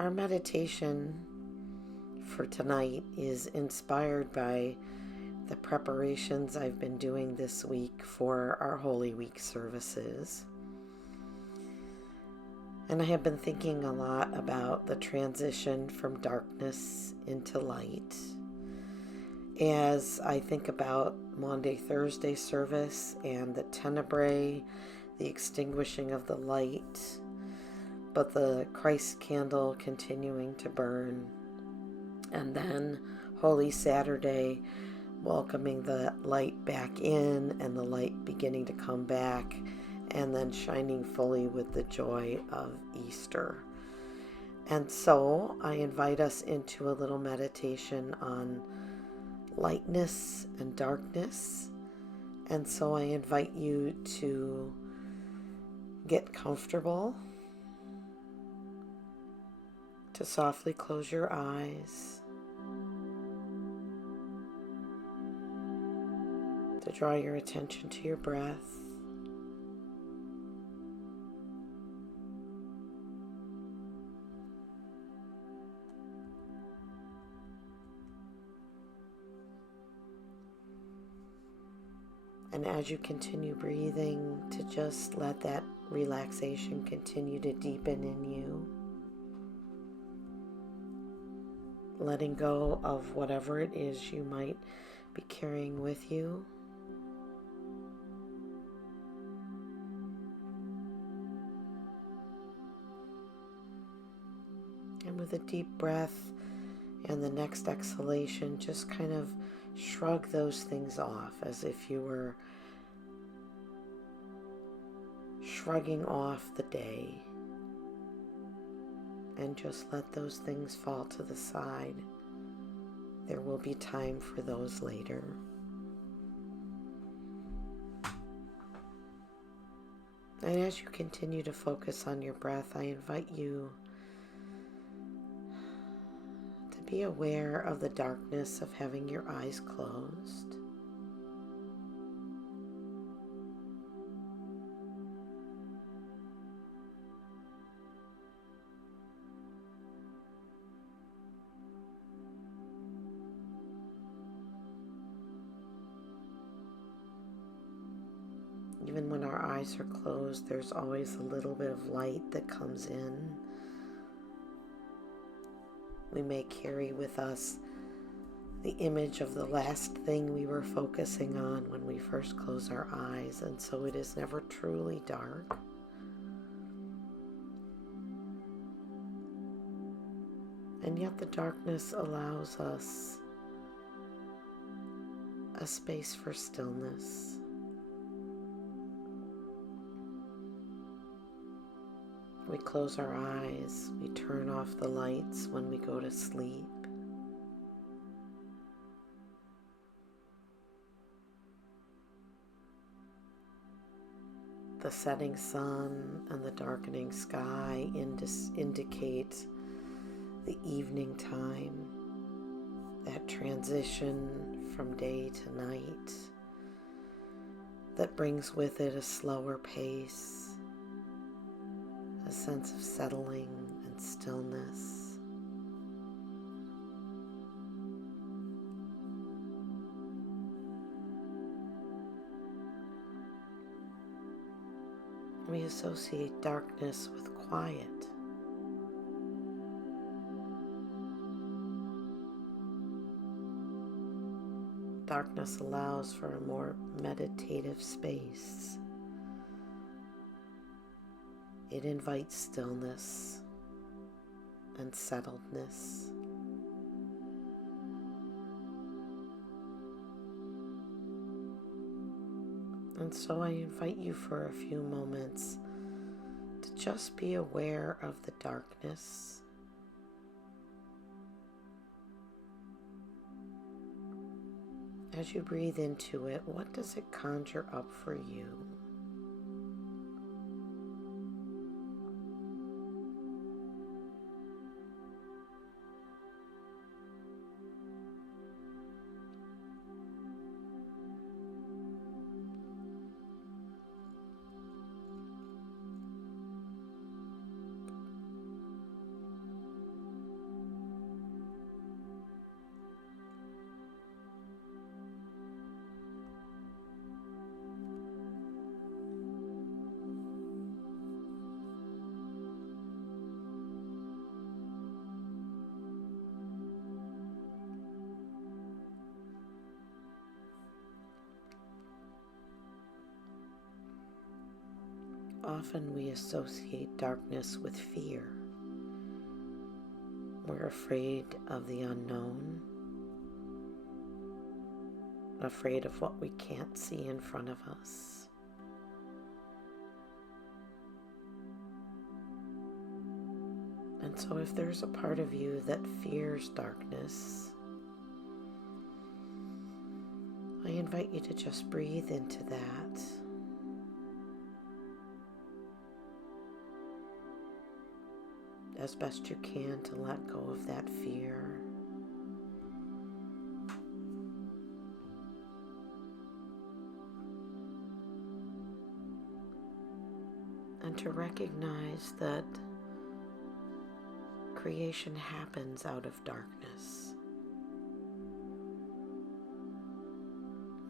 Our meditation for tonight is inspired by the preparations I've been doing this week for our Holy Week services. And I have been thinking a lot about the transition from darkness into light. As I think about Maundy Thursday service and the tenebrae, the extinguishing of the light, but the Christ candle continuing to burn. And then Holy Saturday, welcoming the light back in and the light beginning to come back, and then shining fully with the joy of Easter. And so I invite us into a little meditation on lightness and darkness. And so I invite you to get comfortable, to softly close your eyes, to draw your attention to your breath, and as you continue breathing, to just let that relaxation continue to deepen in you, letting go of whatever it is you might be carrying with you. And with a deep breath and the next exhalation, just kind of shrug those things off as if you were shrugging off the day, and just let those things fall to the side. There will be time for those later. And as you continue to focus on your breath, I invite you to be aware of the darkness of having your eyes closed. Even when our eyes are closed, there's always a little bit of light that comes in. We may carry with us the image of the last thing we were focusing on when we first close our eyes, and so it is never truly dark. And yet the darkness allows us a space for stillness. We close our eyes, we turn off the lights when we go to sleep. The setting sun and the darkening sky indicate the evening time, that transition from day to night that brings with it a slower pace, a sense of settling and stillness. We associate darkness with quiet. Darkness allows for a more meditative space. It invites stillness and settledness. And so I invite you for a few moments to just be aware of the darkness. As you breathe into it, what does it conjure up for you? often we associate darkness with fear. We're afraid of the unknown, afraid of what we can't see in front of us. And so if there's a part of you that fears darkness, I invite you to just breathe into that. As best you can, to let go of that fear. And to recognize that creation happens out of darkness.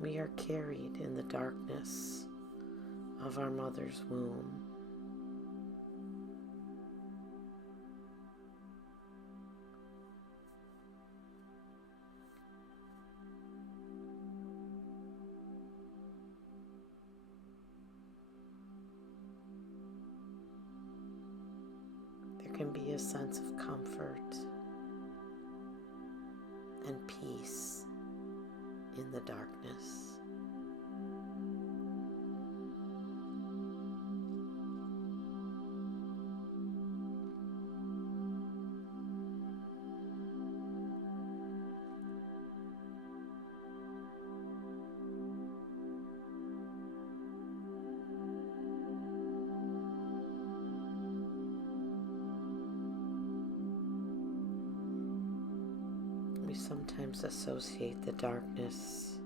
We are carried in the darkness of our mother's womb. There can be a sense of comfort and peace in the darkness. We sometimes associate the darkness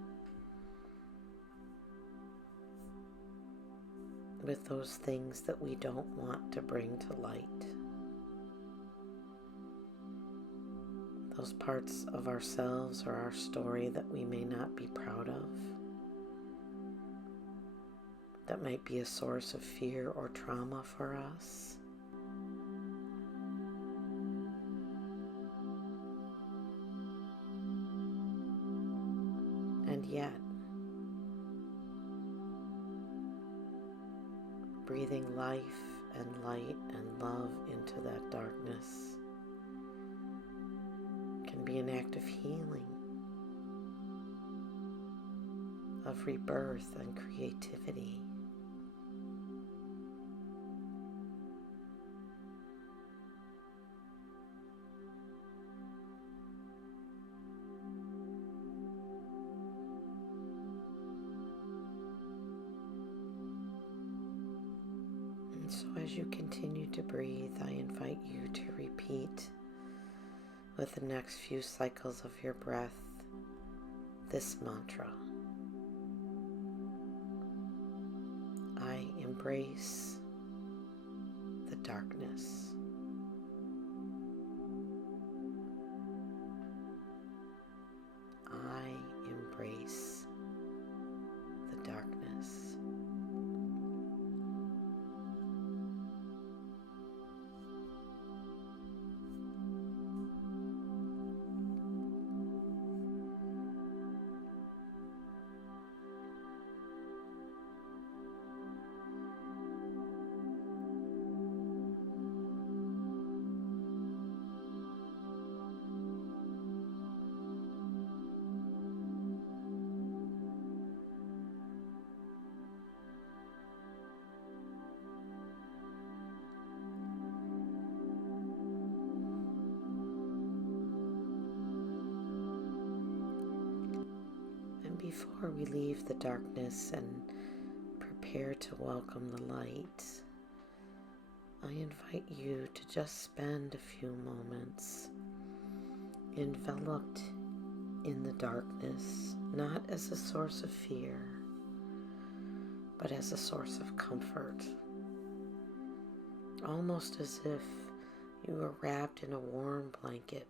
with those things that we don't want to bring to light. Those parts of ourselves or our story that we may not be proud of, that might be a source of fear or trauma for us. And yet, breathing life and light and love into that darkness can be an act of healing, of rebirth and creativity. And so as you continue to breathe, I invite you to repeat with the next few cycles of your breath this mantra. I embrace the darkness. I embrace the darkness. Before we leave the darkness and prepare to welcome the light, I invite you to just spend a few moments enveloped in the darkness, not as a source of fear, but as a source of comfort. Almost as if you were wrapped in a warm blanket,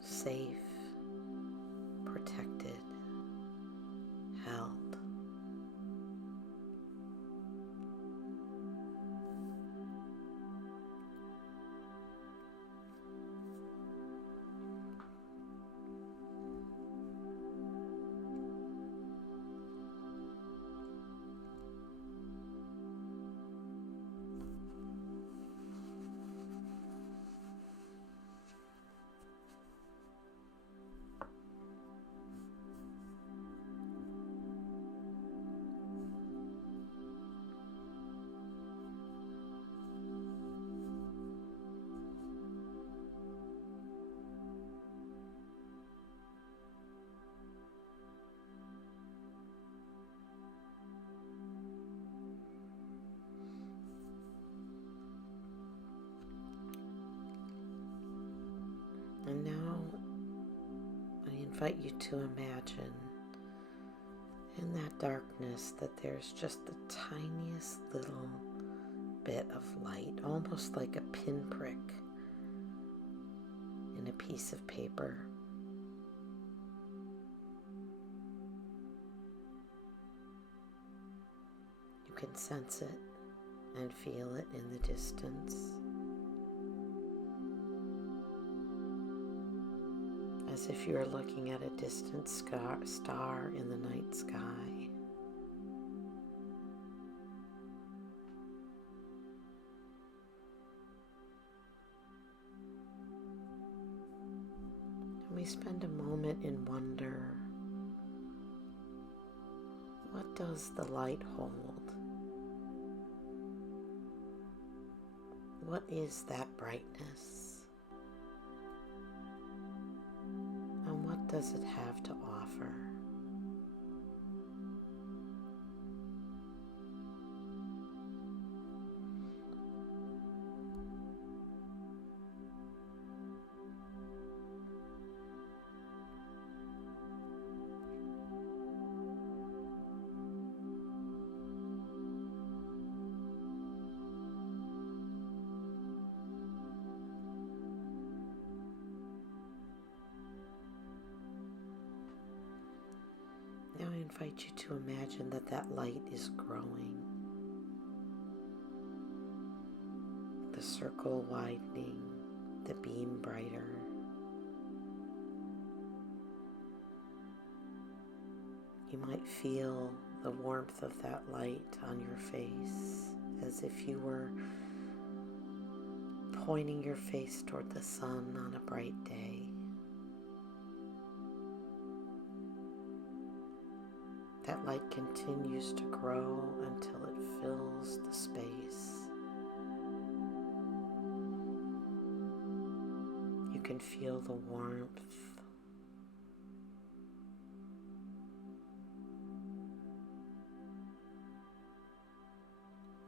safe, protected, held. invite you to imagine in that darkness that there's just the tiniest little bit of light, almost like a pinprick in a piece of paper. You can sense it and feel it in the distance, as if you are looking at a distant star in the night sky. And we spend a moment in wonder. What does the light hold? What is that brightness? And what does it have to offer? Now I invite you to imagine that that light is growing, the circle widening, the beam brighter. You might feel the warmth of that light on your face, as if you were pointing your face toward the sun on a bright day. That light continues to grow until it fills the space. You can feel the warmth.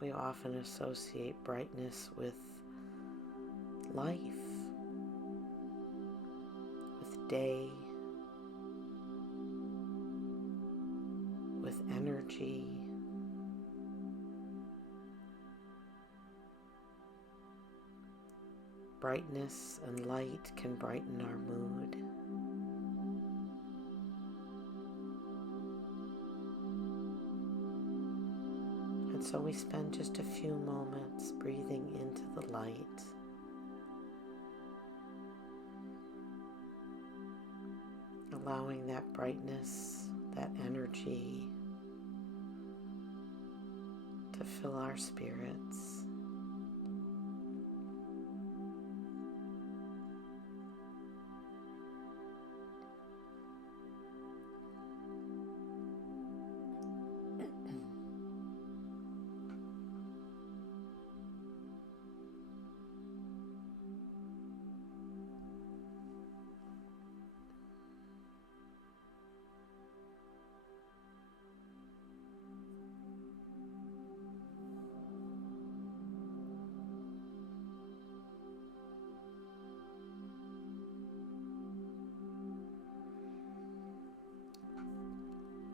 We often associate brightness with life, with day, with energy. Brightness and light can brighten our mood. And so we spend just a few moments breathing into the light, allowing that brightness, that energy to fill our spirits.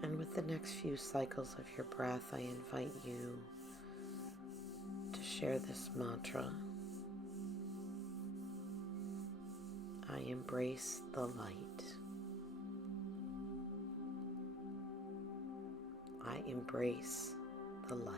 And with the next few cycles of your breath, I invite you to share this mantra. I embrace the light. I embrace the light.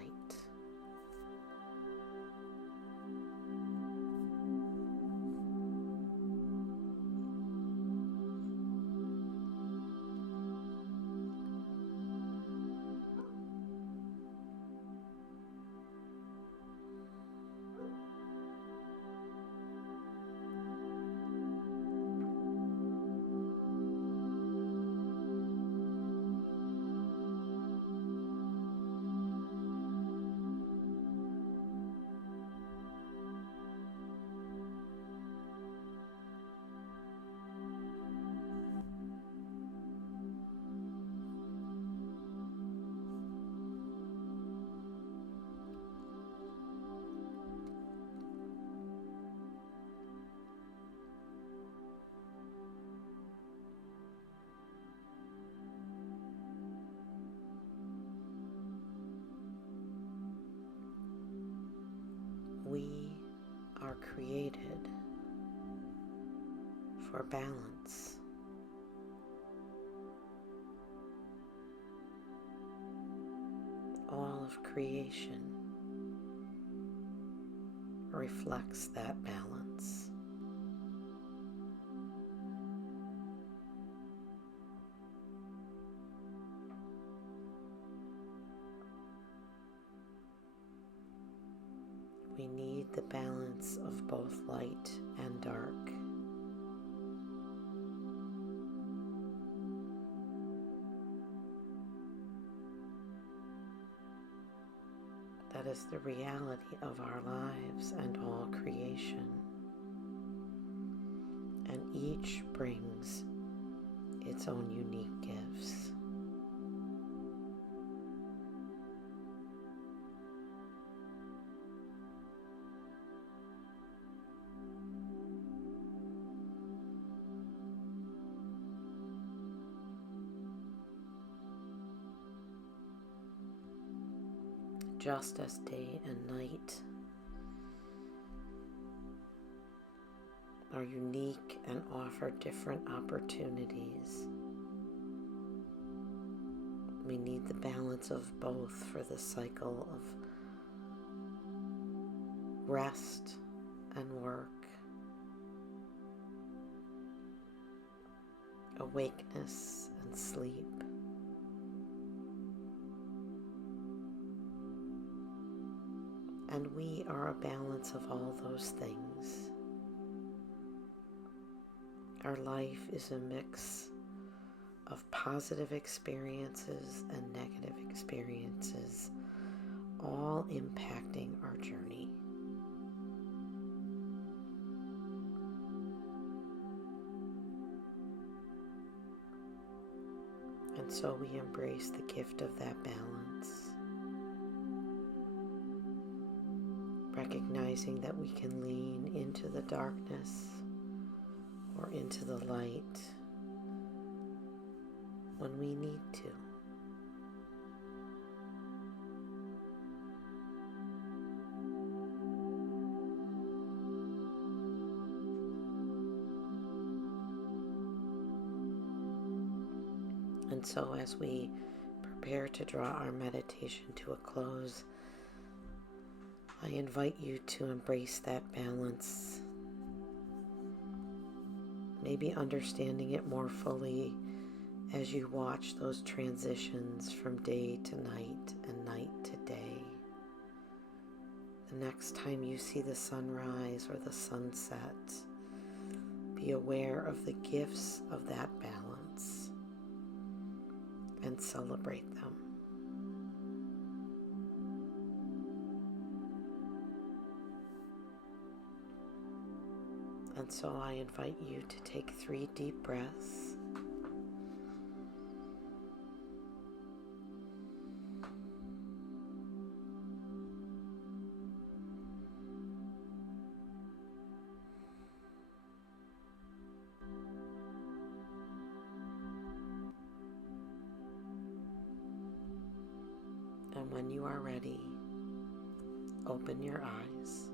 we are created for balance. All of creation reflects that balance. We need the balance of both light and dark. That is the reality of our lives and all creation. And each brings its own unique gifts. Just as day and night are unique and offer different opportunities, we need the balance of both for the cycle of rest and work, awakeness and sleep. And we are a balance of all those things. Our life is a mix of positive experiences and negative experiences, all impacting our journey. And so we embrace the gift of that balance, recognizing that we can lean into the darkness or into the light when we need to. And so as we prepare to draw our meditation to a close, I invite you to embrace that balance, maybe understanding it more fully as you watch those transitions from day to night and night to day. The next time you see the sunrise or the sunset, be aware of the gifts of that balance and celebrate them. And so I invite you to take 3 deep breaths. And when you are ready, open your eyes.